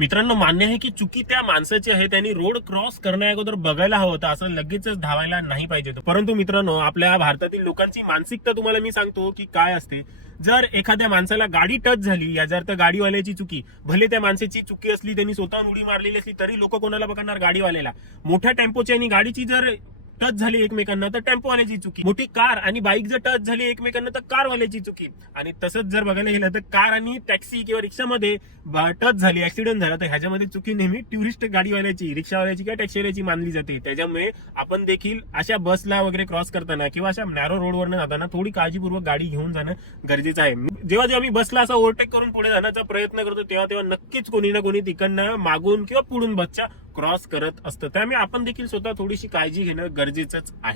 मित्रांनो, मान्य आहे की चुकी त्या माणसाची आहे, त्यांनी रोड क्रॉस करण्या अगोदर बघायला हवं होतं, असं लगेचच धावायला नाही पाहिजे होतं. परंतु मित्रांनो, आपल्या भारतातील लोकांची मानसिकता तुम्हाला मी सांगतो की काय असते. जर एखाद्या माणसाला गाडी टच झाली, या जर तर गाडीवाल्याची चुकी, भले त्या माणसाची चुकी असली, त्यांनी स्वतःहून उडी मारलेली असली, तरी लोक कोणाला बघणार? गाडीवाल्याला. मोठ्या टेम्पोची आणि गाडीची जर टच झाली एकमेकांना तर टेम्पोवाल्याची चुकी. मोठी कार आणि बाईक जर टच झाली एकमेकांना तर कारवाल्याची चुकी. आणि तसंच जर बघायला गेलं तर कार आणि टॅक्सी किंवा रिक्षामध्ये टच झाली, ऍक्सिडेंट झाला, तर ह्याच्यामध्ये चुकी नेहमी टुरिस्ट गाडीवाल्याची, रिक्षावाल्याची किंवा टॅक्सीवाल्याची मानली जाते. त्याच्यामुळे आपण देखील अशा बसला वगैरे क्रॉस करताना किंवा अशा नॅरो रोडवरनं जाताना थोडी काळजीपूर्वक गाडी घेऊन जाणं गरजेचं आहे. जेव्हा जेव्हा मी बसला असा ओव्हरटेक करून पुढे जाण्याचा प्रयत्न करतो, तेव्हा नक्कीच कोणी ना कोणी तिकडनं मागून किंवा पुढून बसच्या क्रॉस करत असतं. त्यामुळे आपण देखील स्वतः थोडीशी काळजी घेणं गरजेचंच आहे.